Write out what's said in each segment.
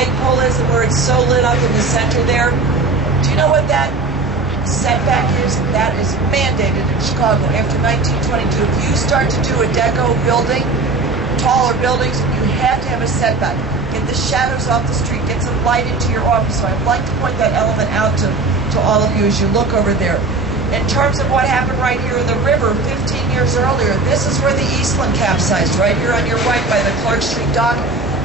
light pole is and where it's so lit up in the center there? Do you know what that setback is? That is mandated in Chicago after 1922. If you start to do a deco building, taller buildings, you have to have a setback. Get the shadows off the street, get some light into your office. So I'd like to point that element out to all of you as you look over there. In terms of what happened right here in the river 15 years earlier, this is where the Eastland capsized, right here on your right by the Clark Street dock.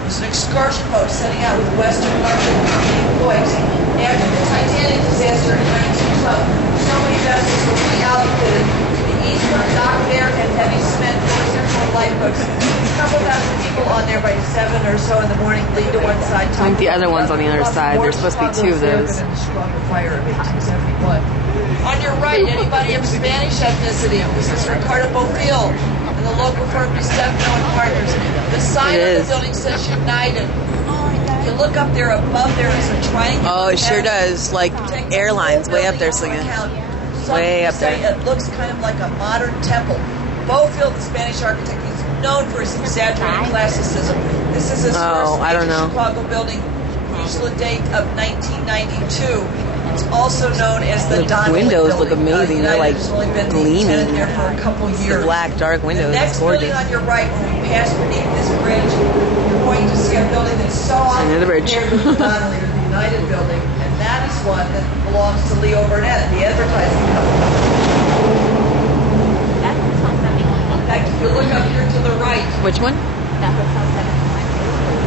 There's an excursion boat setting out with Western Market employees. After the Titanic disaster in 1912, so many vessels were reallocated. The Eastland dock there had heavy cement doors, there's no lifeboats. A couple thousand people on there by 7 or so in the morning, lean to one side. I think the other one's on the other side. There's supposed to be two of those. In the Chicago fire of 1871. On your right, anybody of Spanish ethnicity. This is Ricardo Bofill and the local firm DiStefano and Partners. The sign of the building says United. If you look up there, above there is a triangle. Oh, it sure does. Like airlines, way up there, singing. Way up there. It looks kind of like a modern temple. Bofill, the Spanish architect, is known for his exaggerated classicism. This is his first major Chicago building, reached the date of 1992. It's also known as the Donnelly windows building. Look amazing. They're like gleaming. There for a couple years. The black, dark windows. The next building on your right, when we pass beneath this bridge, you're going to see a building that's so often compared to the Donnelly or the United building, and that is one that belongs to Leo Burnett, the advertising company. In fact, if you look up here to the right. Which one?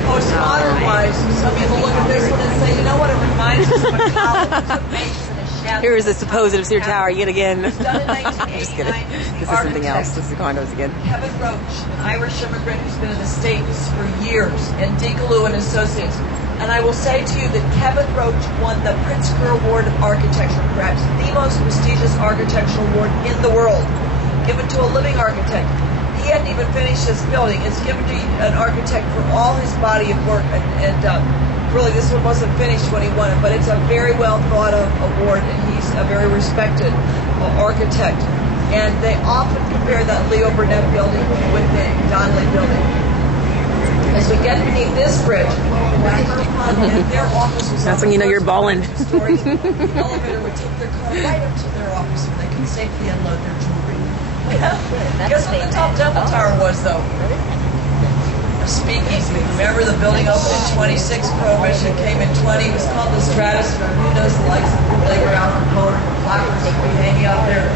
Most modern-wise, some people look at this one and say, you know what, it reminds us of a college, a base, and a shadow. Here is the supposed obscure tower yet again. It was done in 1989. Just kidding. This is something else. This is condos again. Kevin Roach, an Irish immigrant who's been in the States for years, and Digaloo and Associates. And I will say to you that Kevin Roach won the Pritzker Award of Architecture, perhaps the most prestigious architectural award in the world, given to a living architect. He hadn't even finished this building. It's given to an architect for all his body of work, and really this one wasn't finished when he won it, but it's a very well thought of award, and he's a very respected architect. And they often compare that Leo Burnett building with the Donnelly building. As we get beneath this bridge, their office was that's when you know you're balling. The elevator would take their car right up to their office where they could safely unload their jewelry. Guess what the top Temple Tower was, though? A speakeasy. Remember, the building opened in 26, Prohibition came in 20. It was called the Stratosphere. Who knows the likes of the Labor Al Capone and placards that we hanging out there?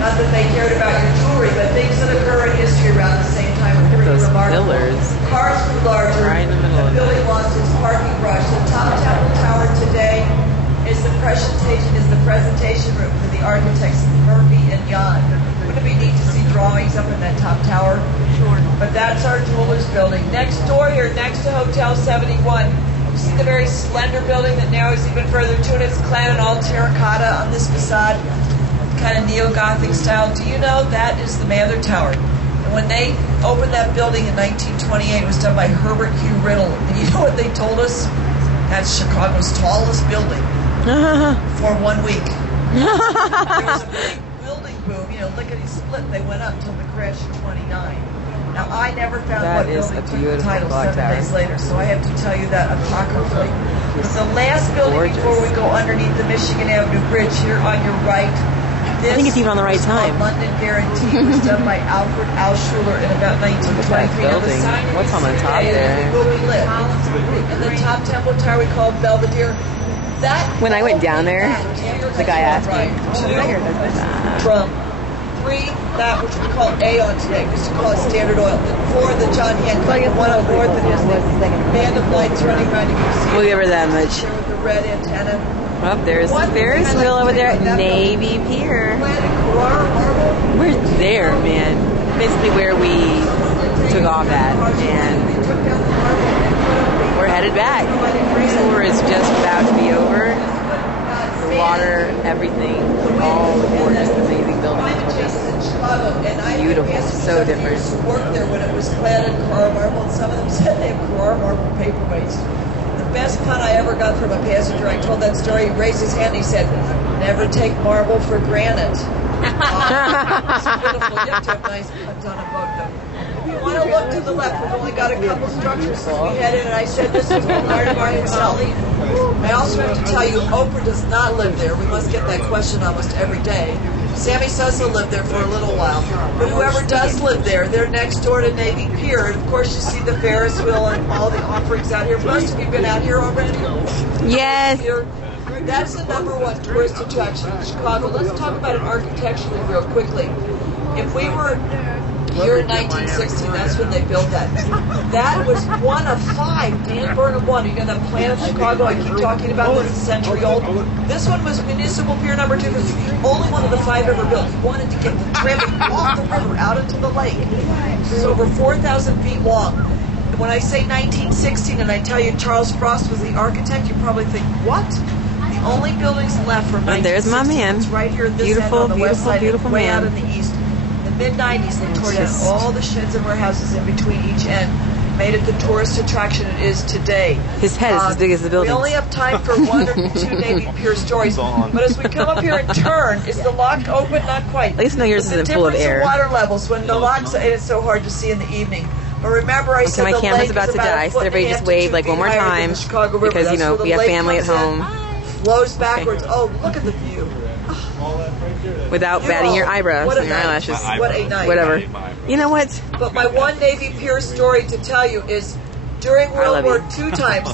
Not that they cared about your jewelry, but things that occur in history around the same time are pretty remarkable. Pillars. Cars grew larger. Right in the middle the building lost its parking brush. The top Temple Tower today is the presentation room for the architects Murphy and Yan. Wouldn't it be neat to see drawings up in that top tower? Sure. But that's our jeweler's building. Next door here, next to Hotel 71, you see the very slender building that narrows even further to it. It's clad in all terracotta on this facade, kind of neo-Gothic style. Do you know that is the Mather Tower? And when they opened that building in 1928, it was done by Herbert Hugh Riddle. And you know what they told us? That's Chicago's tallest building for 1 week. There was a big building boom, lickety-split. They went up until the crash in 29. Now, I never found what building took the title 7 days later, so I have to tell you that apocryphally. But the last building before we go underneath the Michigan Avenue Bridge here on your right, I think it's even on the right time. London Guarantee was done by Alfred Alschuler in about 1923. What's on the top there? Where we live. And the top Temple Tower we call Belvedere. When I went down there, the guy asked me, from 3, that which we call Aon today, we used to call it Standard Oil. 4, the John Hancock, the one on north, that is the band of lights running around. You can see we'll give her that much. With the red antenna. Oh, there's the Ferris wheel over there at Navy Pier. We're there, man. Basically where we took off at, and we're headed back. The tour is just about to be over. The water, everything, all the gorgeous, amazing buildings are just beautiful, so different. I worked there when it was clad in Carrara marble, and some of them said they have Carrara marble paperweights. The best pun I ever got from a passenger, I told that story, he raised his hand, he said, "Never take marble for granted." It's beautiful. You have to have nice puns on a boat, though. If you want kind of looked to the left. We've only got a couple structures since we head in, and I said this was Aardvark and Sally. I also have to tell you, Oprah does not live there. We must get that question almost every day. Sammy Sosa lived there for a little while. But whoever does live there, they're next door to Navy Pier. And of course, you see the Ferris wheel and all the offerings out here. Most of you have been out here already? Yes. That's the #1 tourist attraction in Chicago. Let's talk about it architecturally real quickly. If we were here in 1916, that's when they built that. That was one of 5. Dan Burnham won. You know that plan of Chicago I keep talking about that's a century old? This one was Municipal Pier #2 because it's the only one of the 5 ever built. He wanted to get the trim off the river out into the lake. It's over 4,000 feet long. And when I say 1916 and I tell you Charles Frost was the architect, you probably think, what? The only buildings left from 1916. There's my man. It's right here at this Beautiful, end on the west beautiful, side, beautiful way man. out in the east. In the mid-90s, they tore down all the sheds and warehouses in between each end, made it the tourist attraction it is today. His head is as big as the building. We only have time for 1 or 2 Navy Pier stories. But as we come up here and turn, is the lock open? Not quite. At least know yours isn't full of air. The water levels when the lock's it's so hard to see in the evening. But remember, I said my the camera's lake about is to about die, a so foot and a everybody half just to wave 2 like one feet more higher than time, the Chicago River. because That's where the we have lake family at comes in, home. flows backwards. Oh, look at the view. Without batting your eyebrows What a and your night. eyelashes. What a night. Whatever. You know what? But my one Navy Pier story to tell you is during I World love War you. II times,